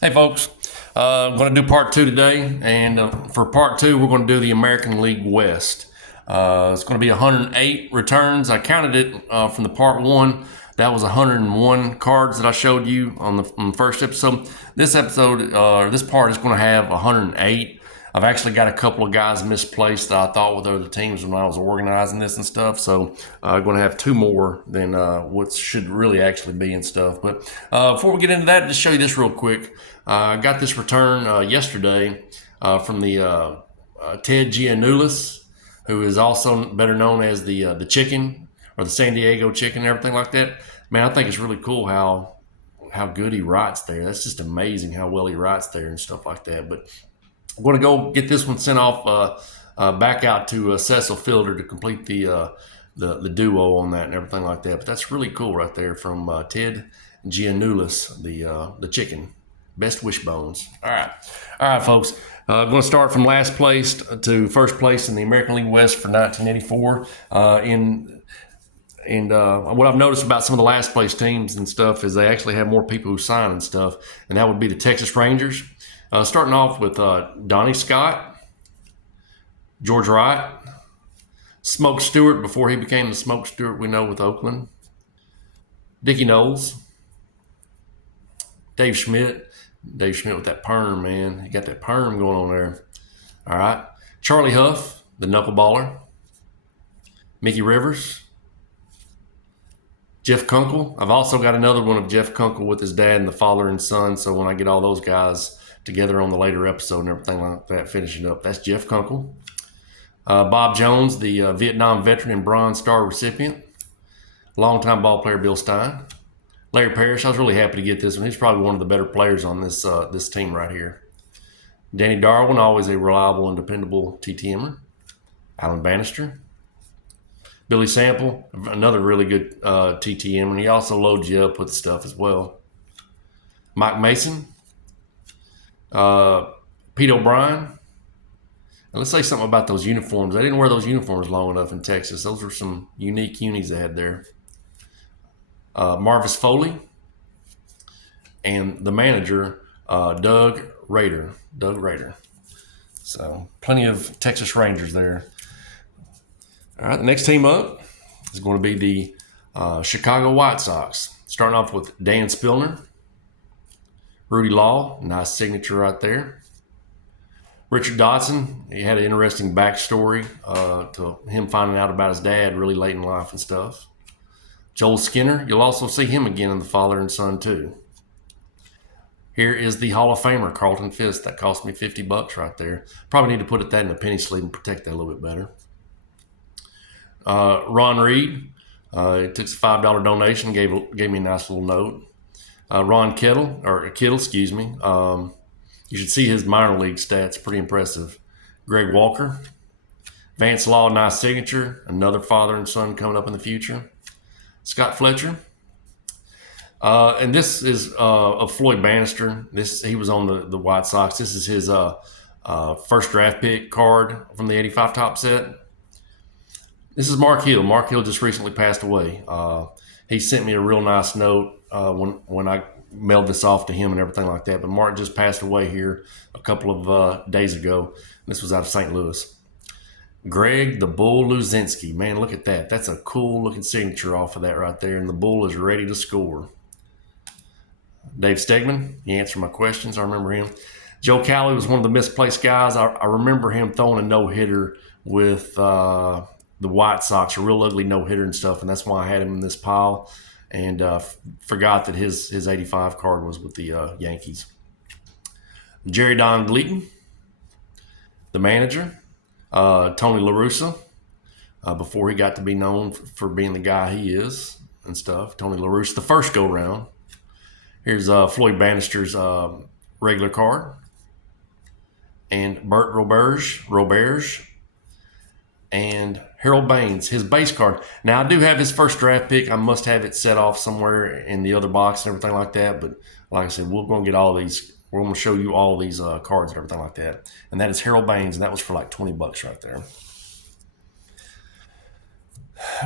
Hey folks, I'm going to do part two today, and for part two we're going to do the American League West. It's going to be 108 returns. I counted it from the part one. That was 101 cards that I showed you on the first episode. This this part is going to have 108. I've actually got a couple of guys misplaced that I thought were other teams when I was organizing this and stuff. So I'm going to have two more than what should really actually be and stuff. But before we get into that, just show you this real quick. I got this return yesterday from the Ted Giannoulis, who is also better known as the Chicken or the San Diego Chicken and everything like that. Man, I think it's really cool how good he writes there. That's just amazing how well he writes there and stuff like that. But I'm going to go get this one sent off back out to Cecil Fielder to complete the duo on that and everything like that. But that's really cool right there from Ted Giannoulis, the Chicken. Best wishbones. All right, folks. I'm going to start from last place to first place in the American League West for 1984. What I've noticed about some of the last place teams and stuff is they actually have more people who sign and stuff, and that would be the Texas Rangers. Starting off with Donnie Scott, George Wright, Smoke Stewart before he became the Smoke Stewart we know with Oakland, Dickie Knowles, Dave Schmidt with that perm, man. He got that perm going on there. All right. Charlie Huff, the knuckleballer. Mickey Rivers. Jeff Kunkel. I've also got another one of Jeff Kunkel with his dad and the father and son. So when I get all those guys together on the later episode and everything like that, finishing up, that's Jeff Kunkel. Bob Jones, the Vietnam veteran and Bronze Star recipient. Longtime ball player Bill Stein. Larry Parrish, I was really happy to get this one. He's probably one of the better players on this team right here. Danny Darwin, always a reliable and dependable TTMer. Alan Bannister. Billy Sample, another really good TTM, and he also loads you up with stuff as well. Mike Mason. Pete O'Brien. And let's say something about those uniforms. They didn't wear those uniforms long enough in Texas. Those were some unique unis they had there. Marvis Foley, and the manager, Doug Rader. So plenty of Texas Rangers there. All right, the next team up is going to be the Chicago White Sox. Starting off with Dan Spillner, Rudy Law, nice signature right there. Richard Dodson, he had an interesting backstory to him finding out about his dad really late in life and stuff. Joel Skinner, you'll also see him again in the father and son too. Here is the Hall of Famer, Carlton Fisk. That cost me $50 right there. Probably need to put that in a penny sleeve and protect that a little bit better. Ron Reed, it took a $5 donation, gave me a nice little note. Ron Kittle, excuse me. You should see his minor league stats, pretty impressive. Greg Walker, Vance Law, nice signature. Another father and son coming up in the future. Scott Fletcher. And this is of Floyd Bannister. He was on the White Sox. This is his first draft pick card from the 85 top set. This is Mark Hill. Mark Hill just recently passed away. He sent me a real nice note when I mailed this off to him and everything like that. But Mark just passed away here a couple of days ago. This was out of St. Louis. Greg the Bull Luzinski. Man, look at that. That's a cool looking signature off of that right there. And the Bull is ready to score. Dave Stegman, he answered my questions. I remember him. Joe Cowley was one of the misplaced guys. I remember him throwing a no-hitter with the White Sox, a real ugly no-hitter and stuff. And that's why I had him in this pile. And forgot that his 85 card was with the Yankees. Jerry Don Gleaton, the manager. Tony La Russa, before he got to be known for being the guy he is and stuff. Tony La Russa, the first go-round. Here's Floyd Bannister's regular card. And Bert Roberge. And Harold Baines, his base card. Now, I do have his first draft pick. I must have it set off somewhere in the other box and everything like that. But like I said, we're going to get all these. We're going to show you all these cards and everything like that. And that is Harold Baines, and that was for like $20 right there.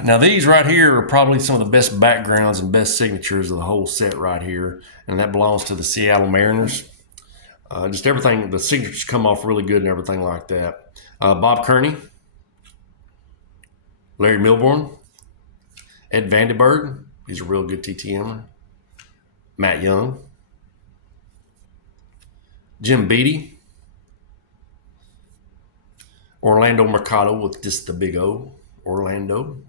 Now these right here are probably some of the best backgrounds and best signatures of the whole set right here, and that belongs to the Seattle Mariners. Just everything, the signatures come off really good and everything like that. Bob Kearney, Larry Milbourne, Ed Vandenberg, he's a real good TTM. Matt Young, Jim Beattie, Orlando Mercado with just the big O, Orlando.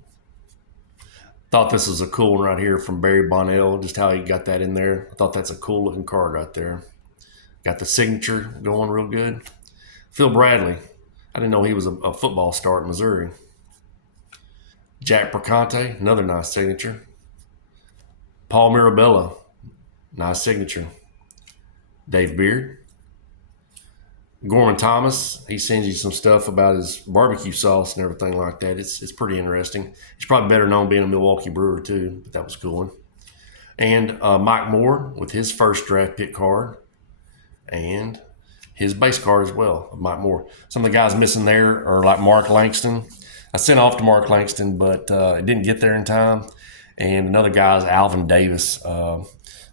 Thought this was a cool one right here from Barry Bonnell, just how he got that in there. I thought that's a cool looking card right there. Got the signature going real good. Phil Bradley, I didn't know he was a football star at Missouri. Jack Perconte, another nice signature. Paul Mirabella, nice signature. Dave Beard. Gorman Thomas, he sends you some stuff about his barbecue sauce and everything like that. It's pretty interesting. He's probably better known being a Milwaukee Brewer too, but that was a cool one. And Mike Moore with his first draft pick card and his base card as well of Mike Moore. Some of the guys missing there are like Mark Langston. I sent off to Mark Langston, but it didn't get there in time. And another guy is Alvin Davis.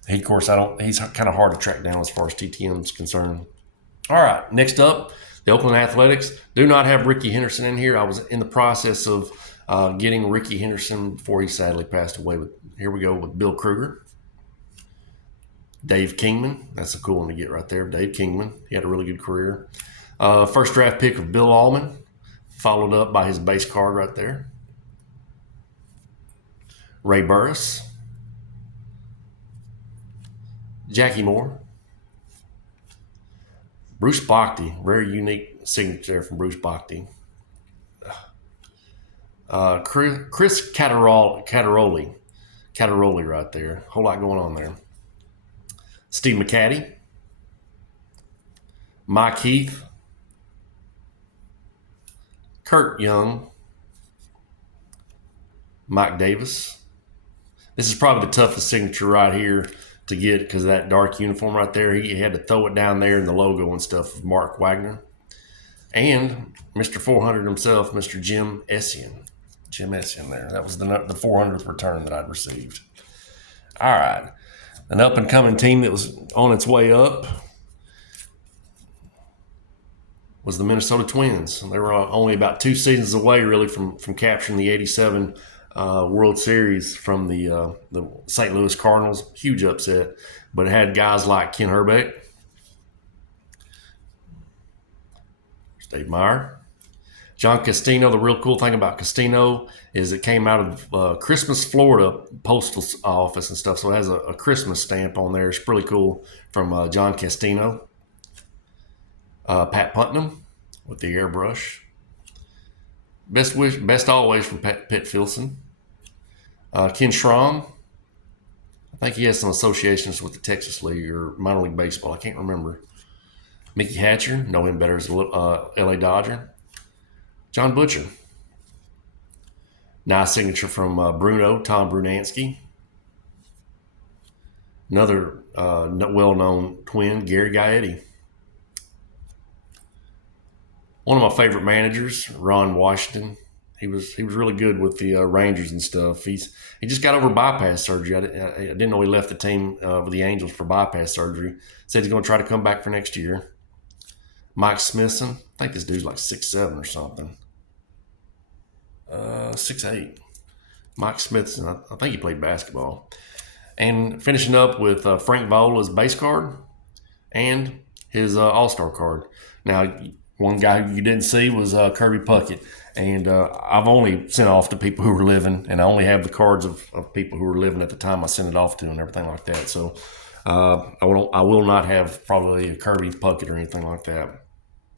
He, of course, he's kind of hard to track down as far as TTM is concerned. All right, next up, the Oakland Athletics. Do not have Ricky Henderson in here. I was in the process of getting Ricky Henderson before he sadly passed away. But here we go with Bill Kruger. Dave Kingman. That's a cool one to get right there. Dave Kingman. He had a really good career. First draft pick of Bill Allman, followed up by his base card right there. Ray Burris. Jackie Moore. Bruce Bochy, very unique signature from Bruce Bochy. Chris Cataroli right there. Whole lot going on there. Steve McCaddy. Mike Heath. Kurt Young. Mike Davis. This is probably the toughest signature right here to get because of that dark uniform right there. He had to throw it down there in the logo and stuff of Mark Wagner. And Mr. 400 himself, Mr. Jim Essien. Jim Essien there. That was the 400th return that I'd received. All right. An up-and-coming team that was on its way up was the Minnesota Twins. They were only about 2 seasons away, really, from capturing the 87 World Series from the St. Louis Cardinals. Huge upset. But it had guys like Ken Herbeck, Dave Meyer, John Castino. The real cool thing about Castino is it came out of Christmas, Florida postal office and stuff. So it has a Christmas stamp on there. It's really cool from John Castino. Pat Putnam with the airbrush. Best always from Pitt Filson. Ken Schramm. I think he has some associations with the Texas League or minor league baseball. I can't remember. Mickey Hatcher, know him better as a LA Dodger. John Butcher. Nice signature from Tom Brunansky. Another well-known twin, Gary Gaetti. One of my favorite managers, Ron Washington. He was really good with the Rangers and stuff. He just got over bypass surgery. I didn't know he left the team with the Angels for bypass surgery. Said he's going to try to come back for next year. Mike Smithson. I think this dude's like 6'7" or something. 6'8". Mike Smithson. I think he played basketball. And finishing up with Frank Viola's base card and his All-Star card. Now, one guy you didn't see was Kirby Puckett. And I've only sent off to people who were living, and I only have the cards of people who were living at the time I sent it off to and everything like that. So I will not have probably a Kirby Puckett or anything like that.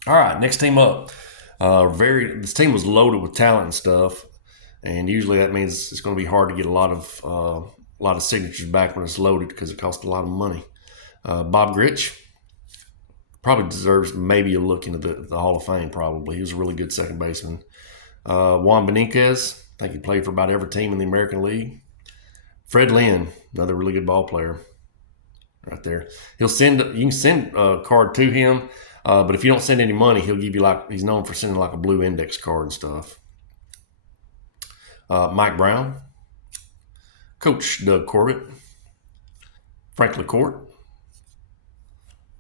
All right, next team up. This team was loaded with talent and stuff, and usually that means it's going to be hard to get a lot of signatures back when it's loaded because it costs a lot of money. Bob Grich probably deserves maybe a look into the Hall of Fame. Probably he was a really good second baseman. Juan Benitez, I think he played for about every team in the American League. Fred Lynn, another really good ball player, right there. You can send a card to him. But if you don't send any money, he'll give you he's known for sending like a blue index card and stuff. Mike Brown, Coach Doug Corbett, Frank LaCourte,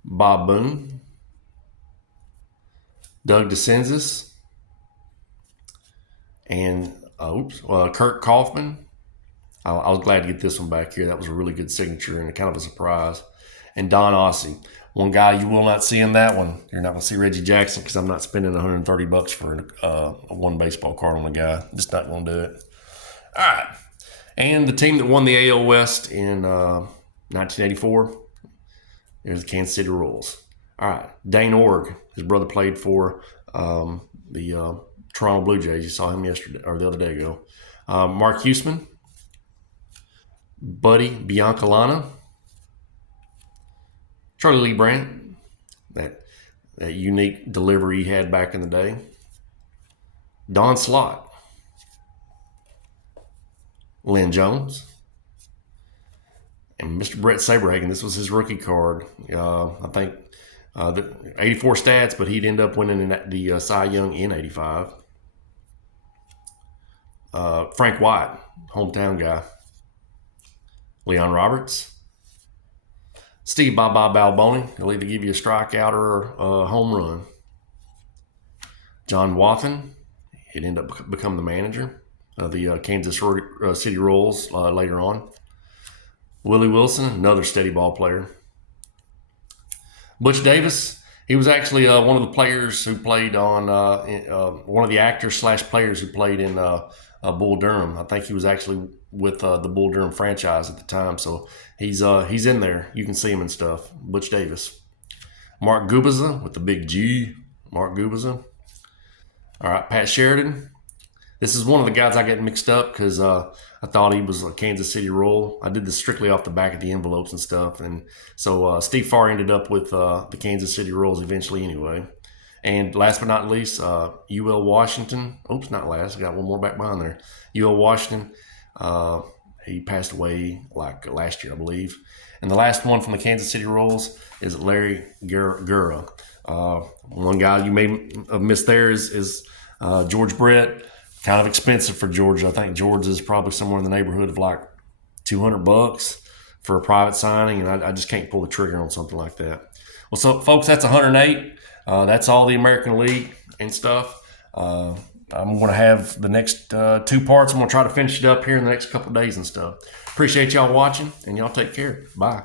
Bob Boone, Doug DeCenzis, and Kurt Kaufman. I was glad to get this one back here. That was a really good signature and kind of a surprise. And Don Ossie. One guy you will not see in that one. You're not going to see Reggie Jackson because I'm not spending $130 for one baseball card on a guy. Just not going to do it. All right. And the team that won the AL West in 1984 is the Kansas City Royals. All right. Dane Org, his brother played for the Toronto Blue Jays. You saw him yesterday or the other day ago. Mark Huseman, Buddy Biancalana, Charlie Lee Brandt, that unique delivery he had back in the day. Don Slott, Lynn Jones, and Mr. Brett Saberhagen. This was his rookie card. I think the 84 stats, but he'd end up winning the Cy Young in 85. Frank White, hometown guy. Leon Roberts, Steve Baba Balboni. He'll either give you a strikeout or a home run. John Wathen. He'd end up become the manager of the Kansas City Royals later on. Willie Wilson, another steady ball player. Butch Davis. He was actually one of the players who played on one of the actors / players who played in Bull Durham. I think he was actually with the Bull Durham franchise at the time, so he's in there. You can see him and stuff. Butch Davis, Mark Gubiza with the big G. Mark Gubiza. All right, Pat Sheridan. This is one of the guys I get mixed up because I thought he was a Kansas City Royal. I did this strictly off the back of the envelopes and stuff, and so Steve Farr ended up with the Kansas City Royals eventually anyway. And last but not least, UL Washington. Oops, not last. I got one more back behind there. UL Washington. He passed away like last year, I believe. And the last one from the Kansas City Royals is Larry Gura. One guy you may have missed there is George Brett. Kind of expensive for George. I think George is probably somewhere in the neighborhood of like $200 for a private signing, and I just can't pull the trigger on something like that. Well, so folks, that's 108. That's all the American League and stuff. I'm going to have the next 2 parts. I'm going to try to finish it up here in the next couple of days and stuff. Appreciate y'all watching, and y'all take care. Bye.